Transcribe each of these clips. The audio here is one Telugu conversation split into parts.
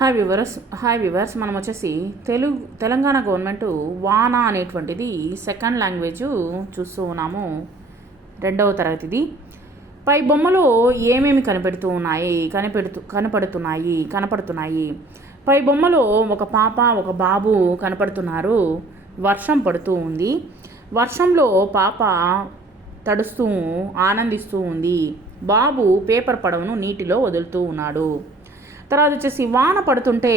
హాయ్ వివర్స్ హాయ్ వివర్స్ మనం వచ్చేసి తెలుగు తెలంగాణ గవర్నమెంట్ వానా అనేటువంటిది సెకండ్ లాంగ్వేజ్ చూస్తూ ఉన్నాము. రెండవ తరగతిది. పై బొమ్మలో ఏమేమి కనిపెడుతూ ఉన్నాయి? కనిపెడుతూ కనపడుతున్నాయి కనపడుతున్నాయి. పై బొమ్మలో ఒక పాప ఒక బాబు కనపడుతున్నారు. వర్షం పడుతూ ఉంది. వర్షంలో పాప తడుస్తూ ఆనందిస్తూ ఉంది. బాబు పేపర్ పడవను నీటిలో వదులుతూ ఉన్నాడు. తర్వాత వచ్చేసి వాన పడుతుంటే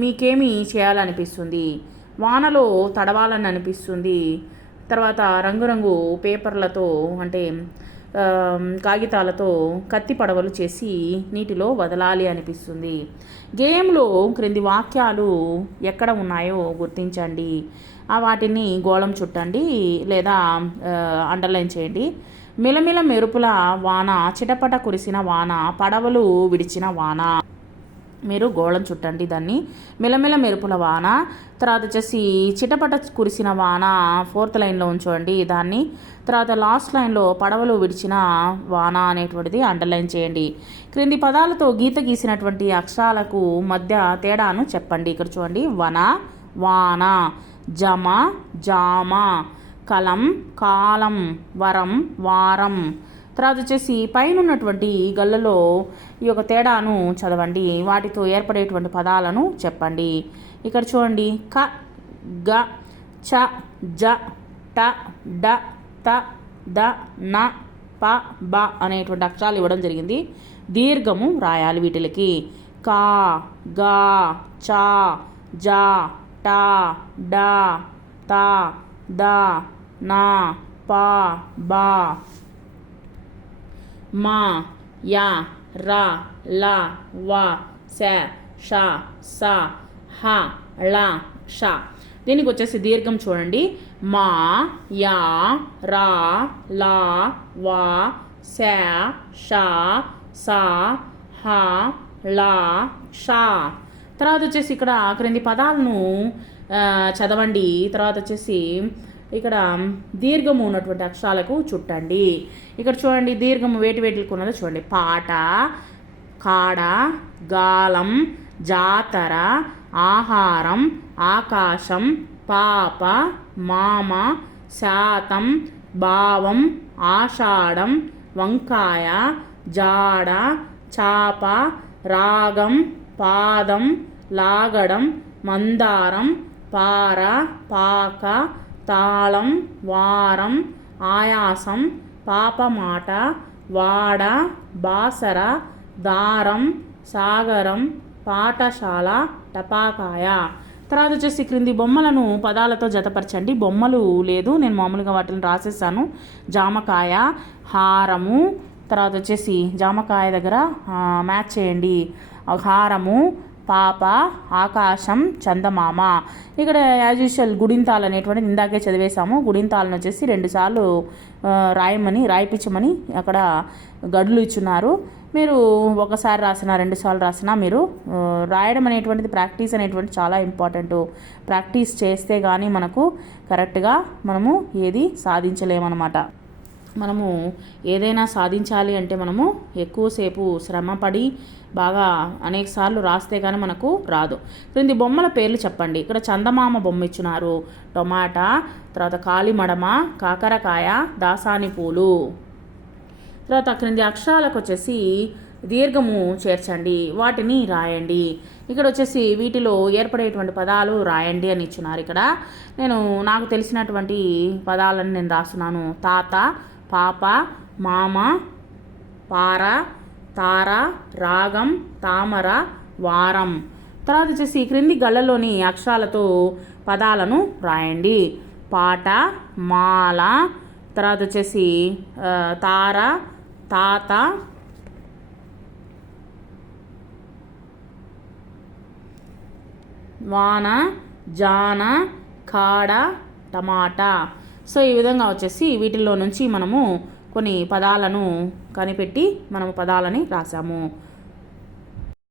మీకేమి చేయాలనిపిస్తుంది? వానలో తడవాలని అనిపిస్తుంది తర్వాత రంగురంగు పేపర్లతో అంటే కాగితాలతో కత్తి పడవలు చేసి నీటిలో వదలాలి అనిపిస్తుంది. గేమ్లో క్రింది వాక్యాలు ఎక్కడ ఉన్నాయో గుర్తించండి. ఆ వాటిని గోళం చుట్టండి లేదా అండర్లైన్ చేయండి. మిలమిల మెరుపుల వాన చిటపట కురిసిన వాన పడవలు విడిచిన వాన. మీరు గోళం చుట్టండి దాన్ని. మెలమెల మెరుపుల వాన తర్వాత వచ్చేసి చిటపట కురిసిన వాన ఫోర్త్ లైన్లో ఉంచండి దాన్ని. తర్వాత లాస్ట్ లైన్లో పడవలు విడిచిన వాన అనేటువంటిది అండర్లైన్ చేయండి. క్రింది పదాలతో గీత గీసినటువంటి అక్షరాలకు మధ్య తేడాను చెప్పండి. ఇక్కడ చూడండి. వన వాన జమ జామ కలం కాలం వరం వారం తర్వాత వచ్చేసి పైన ఉన్నటువంటి గల్లలో ఈ యొక్క తేడాను చదవండి. వాటితో ఏర్పడేటువంటి పదాలను చెప్పండి. ఇక్కడ చూడండి. క గ చ జ ట డ త ద న ప బ అనేటువంటి అక్షరాలు ఇవ్వడం జరిగింది. దీర్ఘము రాయాలి వీటికి కా గా చ జ ట డ త ద నా ప బా. మా యా రా లా వా శ ష స హ ళ ష. దీనికి వచ్చేసి దీర్ఘం చూడండి. మా యా రా లా వా శ షా స హ లా ష. తర్వాత వచ్చేసి ఇక్కడ క్రింది పదాలను చదవండి. తర్వాత వచ్చేసి ఇక్కడ దీర్ఘము ఉన్నటువంటి అక్షరాలకు చుట్టండి. ఇక్కడ చూడండి దీర్ఘము వేటి వేటికి ఉన్నదో చూడండి. పాట కాడ గాలం జాతర ఆహారం ఆకాశం పాప మామ శాతం భావం ఆషాఢం వంకాయ జాడ చాప రాగం పాదం లాగడం మందారం పార పాక తాళం వారం ఆయాసం పాపమాట వాడ బాసర దారం సాగరం పాఠశాల టపాకాయ. తర్వాత వచ్చేసి క్రింది బొమ్మలను పదాలతో జతపరచండి. బొమ్మలు లేదు నేను మామూలుగా వాటిని రాసేసాను. జామకాయ హారము తర్వాత వచ్చేసి జామకాయ దగ్గర మ్యాచ్ చేయండి. హారము పాప ఆకాశం చందమామ. ఇక్కడ యాజ్ యూజువల్ గుడింతాలు అనేటువంటిది ఇందాకే చదివేశాము. గుడింతాలను వచ్చేసి రెండుసార్లు రాయమని రాయిపించమని అక్కడ గడులు ఇచ్చున్నారు. మీరు ఒకసారి రాసినా రెండుసార్లు రాసినా మీరు రాయడం అనేటువంటిది ప్రాక్టీస్ అనేటువంటి చాలా ఇంపార్టెంట్ ప్రాక్టీస్ చేస్తే కానీ మనకు కరెక్ట్గా మనము ఏది సాధించలేమన్నమాట. మనము ఏదైనా సాధించాలి అంటే మనము ఎక్కువసేపు శ్రమపడి బాగా అనేక సార్లు రాస్తే కానీ మనకు రాదు. క్రింది బొమ్మల పేర్లు చెప్పండి. ఇక్కడ చందమామ బొమ్మ ఇచ్చినారు టొమాటా తర్వాత కాలిమడమ కాకరకాయ దాసాని పూలు. తర్వాత క్రింది అక్షరాలకు వచ్చేసి దీర్ఘము చేర్చండి. వాటిని రాయండి. ఇక్కడ వచ్చేసి వీటిలో ఏర్పడేటువంటి పదాలు రాయండి అని ఇచ్చినారు ఇక్కడ. నేను నాకు తెలిసినటువంటి పదాలను నేను రాస్తున్నాను. తాత పాప మామ పార తార రాగం తామర వారం. తర్వాత వచ్చేసి క్రింది గళ్ళలోని అక్షరాలతో పదాలను రాయండి. పాట మాల తర్వాత వచ్చేసి తార తాత వాన జాన కాడ టమాటా. సో ఈ విధంగా వచ్చేసి వీటిల్లో నుంచి మనము కొన్ని పదాలను కనిపెట్టి మనము పదాలని రాసాము.